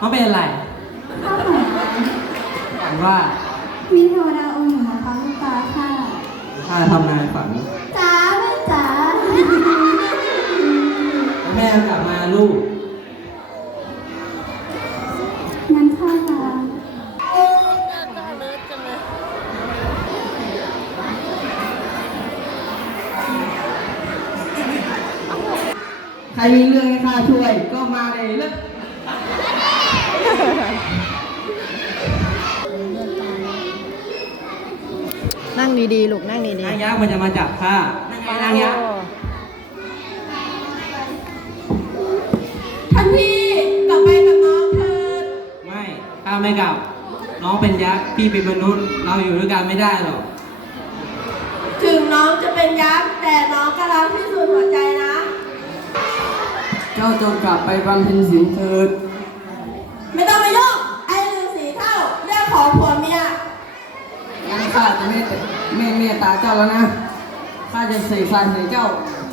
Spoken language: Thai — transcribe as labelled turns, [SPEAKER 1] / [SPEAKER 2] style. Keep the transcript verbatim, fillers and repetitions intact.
[SPEAKER 1] น้องเป็นอะไร
[SPEAKER 2] ข้าฝัน
[SPEAKER 1] ฝันว่า
[SPEAKER 2] มีเทวดาองค์หนึ่งมาพักลูกตาค่ะ
[SPEAKER 1] ข้าทำนายฝัน
[SPEAKER 2] จ๋าแม่จ๋า
[SPEAKER 1] แม่กลับมาลูก
[SPEAKER 2] งั้นข้าลา
[SPEAKER 1] ใครมีเรื่องให้ข้าช่วยก็มาเลยเลย
[SPEAKER 3] นั่งดีๆลูกนั่งดี
[SPEAKER 1] นางยักษ์มันจะมาจับข้านั่งไงนางยักษ์
[SPEAKER 4] ท่านพี่กลับไปกับน้องเถิด
[SPEAKER 1] ไม่ข้าไม่กลับ น้องเป็นยักษ์พี่เป็นมนุษย์ เราอยู่ด้วยกันไม่ได้หรอก
[SPEAKER 4] ถึงน้องจะเป็นยักษ์แต่น้องก็รักที่สุดหัวใจนะ
[SPEAKER 1] เจ้าจงกลับไปบำเพ็ญศีลเถิด
[SPEAKER 4] ไม่ต้องมายุ่งไอ้ฤาษีเท่าเรื่องของผัวเมีย
[SPEAKER 1] งั้นข้าจะไม่ไม่เมตตาเจ้าแล้วนะ ข้าจะเสกทรายใส่เจ้า